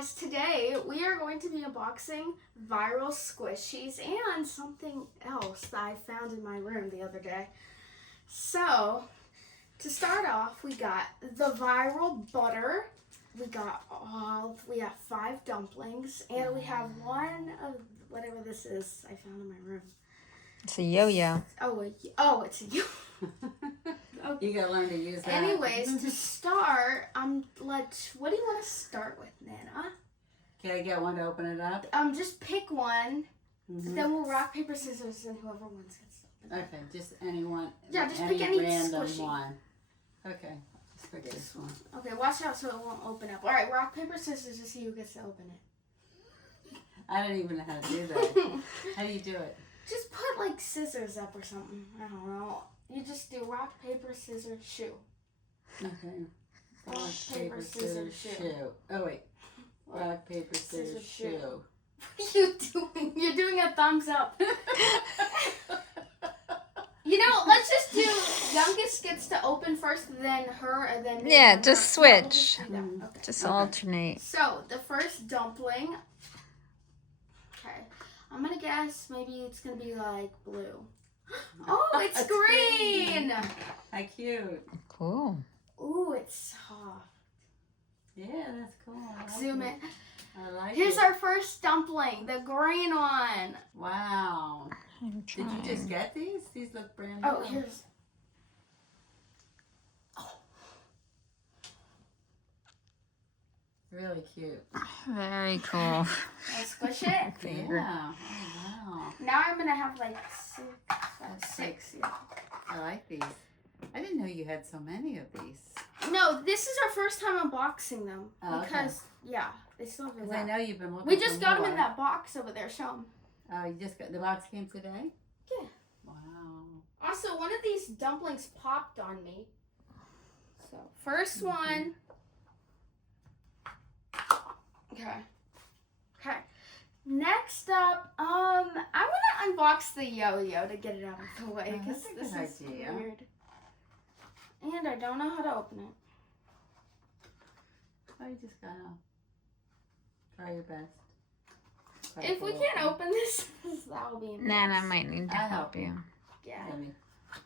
guys, today we are going to be unboxing viral squishies and something else that I found in my room the other day. So, to start off, we got the viral butter. We have 5 dumplings, and we have one of whatever this is I found in my room. It's a yo-yo. Oh, it's a yo. Okay. You gotta learn to use that. Anyways, to start, what do you want to start with, Nana? Can I get one to open it up? Just pick one. Mm-hmm. Then we'll rock, paper, scissors, and whoever wins gets it. Okay, just any one. Yeah, just pick any random squishy. one. Okay, just pick this one. Okay, watch out so it won't open up. All right, rock, paper, scissors to see who gets to open it. I don't even know how to do that. How do you do it? Just put like scissors up or something. I don't know. You just do rock, paper, scissors, shoe. Okay. Rock, paper, scissors, shoe. Oh wait. Rock, paper, scissors, shoe. What are you doing? You're doing a thumbs up. You know, let's just do youngest gets to open first, then her, and then me. Yeah, just switch. Okay. Just alternate. So, the first dumpling. Okay. I'm going to guess maybe it's going to be like blue. Oh, it's green! How cute. Cool. Ooh, it's soft. Yeah, that's cool. Zoom in. I like Here's it. our first dumpling, the green one. Wow. I'm Did you just get these? These look brand new. Oh, here's. Really cute. Very cool. I'll squish it. Favorite. Yeah. Oh, wow. Now I'm going to have like 6. Yeah. I like these. I didn't know you had so many of these. No, this is our first time unboxing them. Oh, because, yeah, they still have Because I know you've been looking We just for got them more. in that box over there. Show them. Oh, you just got the box came today? Yeah. Wow. Also, one of these dumplings popped on me. So, first one. Okay. Next up, I want to unbox the yo-yo to get it out of the way because this is weird. And I don't know how to open it. Oh, you just gotta try your best. If we can't open this, that will be embarrassing. Nana might need to I'll help help you. Yeah.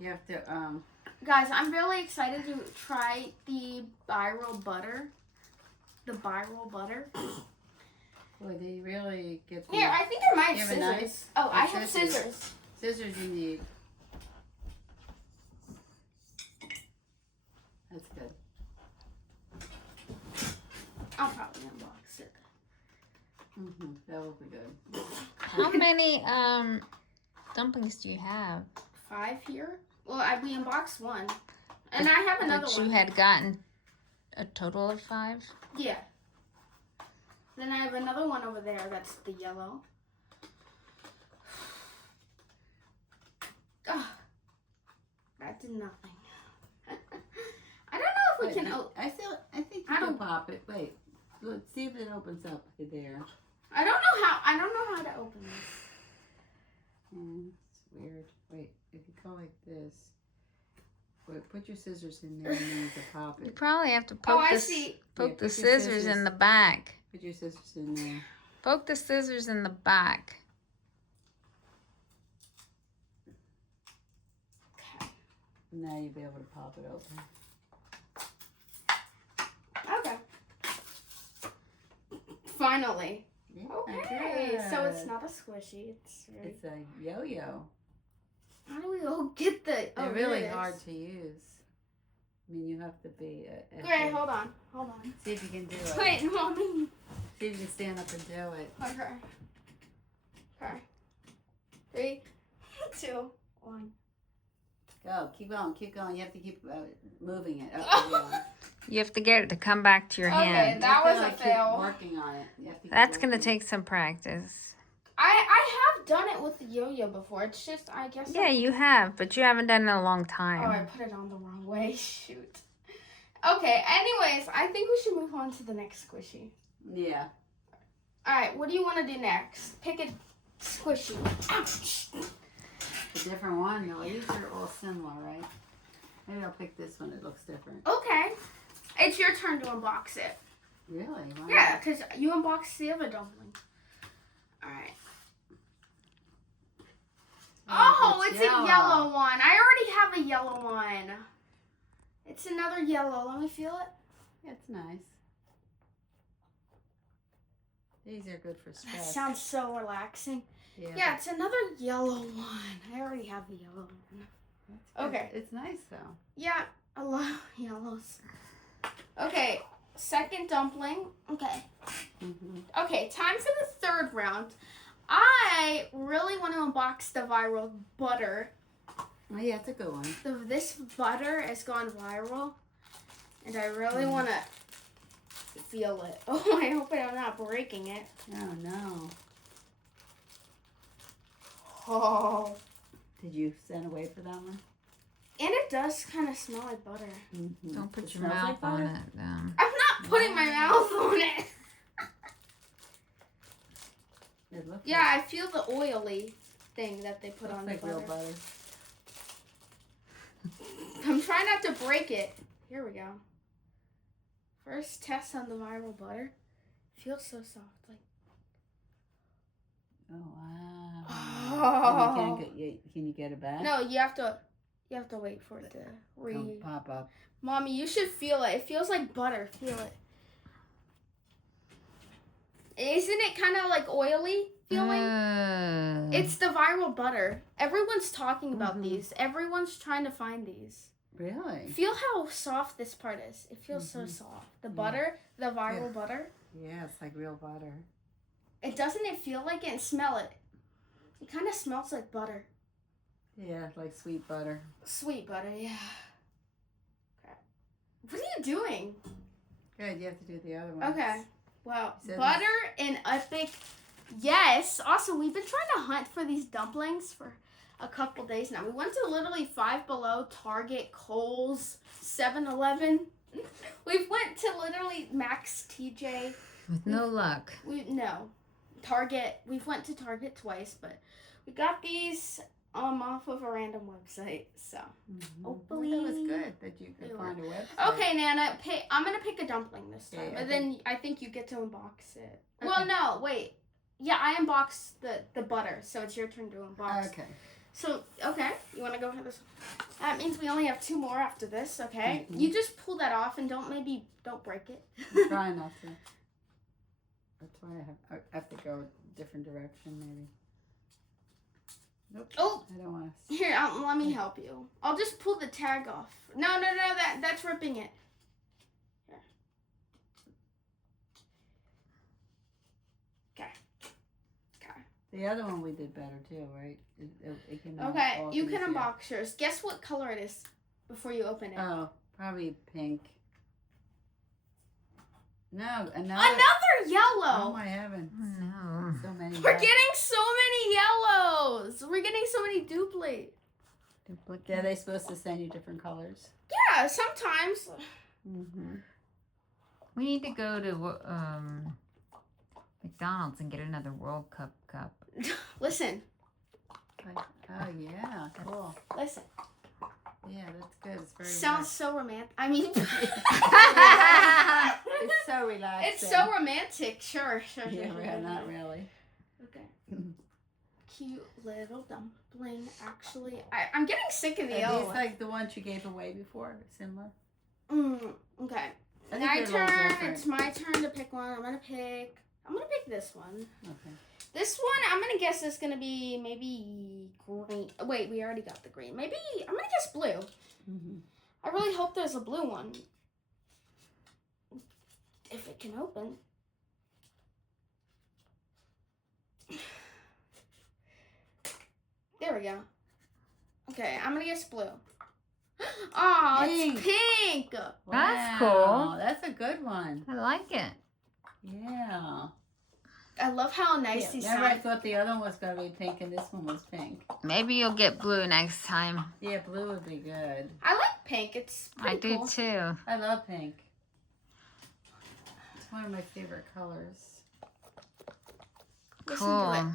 You have to, Guys, I'm really excited to try the viral butter. The viral butter. boy, they really get the... Here, I think I might You have have a scissors. knife? Oh, I Or have scissors? scissors. Scissors you need. That's good. I'll probably unbox it. Mm-hmm. That will be good. How many dumplings do you have? 5 here. Well, we unboxed one. And I have another But one. you had gotten a total of 5? Yeah. Then I have another one over there. That's the yellow. Oh, that did nothing. I don't know if we can. I think you can pop it. Wait. Let's see if it opens up there. I don't know how to open this. It's weird. Wait, if you go like this. Wait, put your scissors in there and then you can pop You it. probably have to poke I the, see. poke Yeah, the put your scissors in scissors. the back. Put your scissors in there. Poke the scissors in the back. Okay. Now you'll be able to pop it open. Okay. Finally. Yeah, Okay. So it's good. not a squishy. It's a yo-yo. How do we all get the? They're really hard to use. I mean, you have to be. Great. Hold on. See if you can do it. Wait, mommy. See if you can stand up and do it. Okay. 3, 2, 1. Go. Keep going. You have to keep moving it. Up and down. You have to get it to come back to your hand. That You was have a to, like, fail. Keep working on it. You have to keep That's going to working. take some practice. I have done it with the yo-yo before. It's just, I guess. Yeah, you have, but you haven't done it in a long Oh, I time. put it on the wrong way. Shoot. Okay, anyways, I think we should move on to the next squishy. Yeah. Alright, what do you want to do next? Pick a squishy. Ouch! A different one, though. These are all similar, right? Maybe I'll pick this one. It looks different. Okay. It's your turn to unbox it. Really? Wow. Yeah, because you unboxed the other dumpling. Alright. Oh, it's yellow. a yellow one. I already have a yellow one. It's another yellow. Let me feel it. It's nice. These are good for That stress. sounds so relaxing. Yeah, Yeah, it's another yellow one. I already have the yellow one. that's good. Okay. It's nice though. Yeah, I love yellows. Okay, second dumpling. Okay. Okay, time for the third round. I really want to unbox the viral butter. Oh yeah, it's a good one. This butter has gone viral, and I really want to feel it. Oh, I hope I'm not breaking it. Oh no. Oh. Did you send away for that one? And it does kind of smell like butter. Don't put It your smells mouth like on butter? it. I'm not putting my mouth on it. It looks Yeah, I feel the oily thing that they put looks on like the real butter. butter. I'm trying not to break it. Here we go. First test on the viral butter. Feels so soft. Like. Oh wow. Oh. And can you get it back? No, you have to wait for it to It'll pop up. Mommy, you should feel it. It feels like butter. Feel it. Isn't it kind of like oily feeling? It's the viral butter. Everyone's talking about these. Everyone's trying to find these. Really? Feel how soft this part is. It feels so soft. The butter, the viral butter. Yeah, it's like real butter. It doesn't it feel like it and smell it. It kind of smells like butter. Yeah, like sweet butter. Sweet butter, yeah. Crap. What are you doing? Good, you have to do the other one. Okay. Well, So butter and epic. Yes. Also, we've been trying to hunt for these dumplings for a couple days now. We went to literally Five Below, Target, Kohl's, 7-Eleven. We went to literally Max TJ. With no luck. Target. We've went to Target twice, but we got these off of a random website. So hopefully Well, that was good that you could They find a website. okay, Nana. I'm gonna pick a dumpling this time, Yeah, and then I think you get to unbox it. Okay. Well, no, wait. Yeah, I unboxed the butter, so it's your turn to unbox. Okay. So, okay, you want to go for this? That means we only have 2 more after this, okay? Mhm. You just pull that off and don't break it. I'm trying not to. That's why I have to go a different direction, maybe. Nope. Oh, I don't want to. here, let me help you. I'll just pull the tag off. No, that's ripping it. Here. Okay. The other one we did better too, right? It can Okay, all you these, can yeah. unbox yours. Guess what color it is before you open it. Oh, probably pink. No, Another Oh yellow. my heavens! No. So many. We're getting so many yellows. We're getting so many duplicates. Yeah, they supposed to send you different colors. Yeah, sometimes. We need to go to McDonald's and get another World Cup cup. Listen. Oh yeah, cool. Listen. Yeah, that's good. It's very. Sounds so romantic. I mean, It's so relaxing. it's so romantic. Sure. Yeah, not really. Okay. Cute little dumpling. Actually, I'm getting sick of the Are yellow. these like the ones you gave away before? Similar? Okay. I think My they're a little turn. different. It's my turn to pick one. I'm gonna pick this one. Okay. This one, I'm gonna guess is gonna be maybe green. Wait, we already got the green. Maybe I'm gonna guess blue. I really hope there's a blue one. If it can open. There we go. Okay, I'm gonna guess blue. Oh, it's pink. That's Wow, cool. That's a good one. I like it. Yeah. I love how nice these Remember, I sound. thought the other one was going to be pink and this one was pink. Maybe you'll get blue next time. Yeah, blue would be good. I like pink. It's I pretty do cool. too. I love pink. It's one of my favorite colors. Listen to Cool.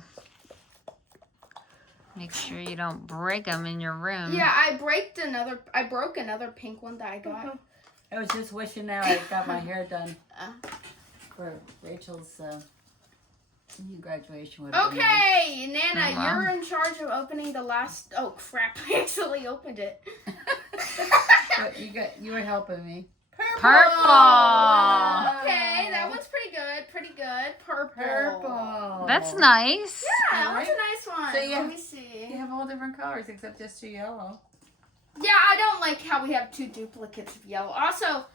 Make sure you don't break them in your room. Yeah, I broke another pink one that I got. I was just wishing now I got my hair done. for Rachel's new graduation would have been nice. Okay, Nana, Oh, wow. you're in charge of opening the last. Oh crap! I accidentally opened it. But you were helping me. Purple. Okay, that one's pretty good. Pretty good. Purple. Purple. That's nice. Yeah, that was a nice one. So you Let have- me see. You have all different colors except just 2 yellow. Yeah, I don't like how we have 2 duplicates of yellow. Also,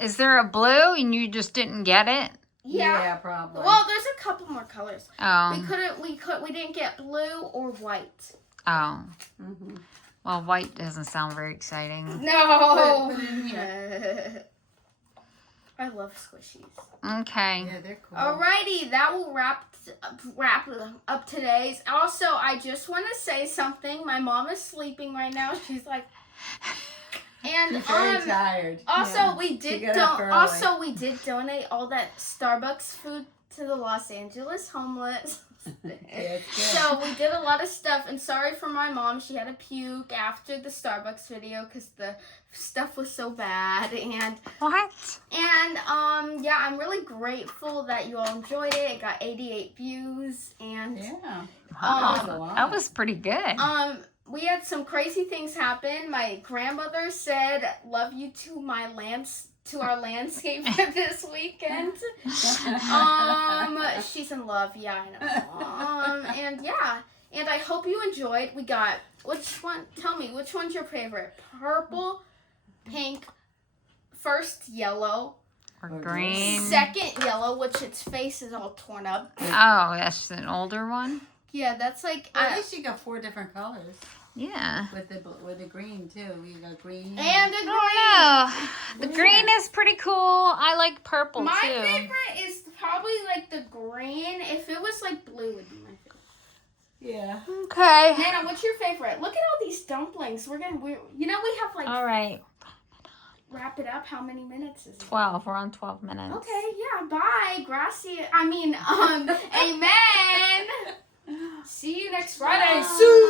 Is there a blue and you just didn't get it? yeah. Probably. Well, there's a couple more colors. Oh. We didn't get blue or white. Oh. Mhm. Well, white doesn't sound very exciting. No. Put it in here. I love squishies. Okay. Yeah, they're cool. Alrighty, that will wrap up today's. Also, I just want to say something. My mom is sleeping right now. She's like, and She's very tired. also Yeah. we did She got up early. also we did donate all that Starbucks food to the Los Angeles homeless. Yeah, it's good. So we did a lot of stuff, and sorry for my mom. She had to puke after the Starbucks video because the stuff was so bad. And What? yeah, I'm really grateful that you all enjoyed it. It got 88 views, and Yeah. Wow. That's a lot. That was pretty good. we had some crazy things happen. My grandmother said, "Love you to our landscape this weekend." She's in love. Yeah, I know. And yeah, and I hope you enjoyed. We got which one? Tell me which one's your favorite? Purple, pink, first yellow, Or green. second yellow, which its face is all torn up. Oh, that's an older one? Yeah, that's like. Well, at least you got 4 different colors Yeah. with the green too. You got green And a green. Oh, the green is pretty cool. I like purple My too. favorite is probably like the green. If it was like blue, would be my favorite. Yeah. Okay. Nana, what's your favorite? Look at all these dumplings. We have like All right. wrap it up. How many minutes is it? 12. We're on 12 minutes. Okay, yeah. Bye, Gracia. Amen. See you next Friday. Bye. Soon.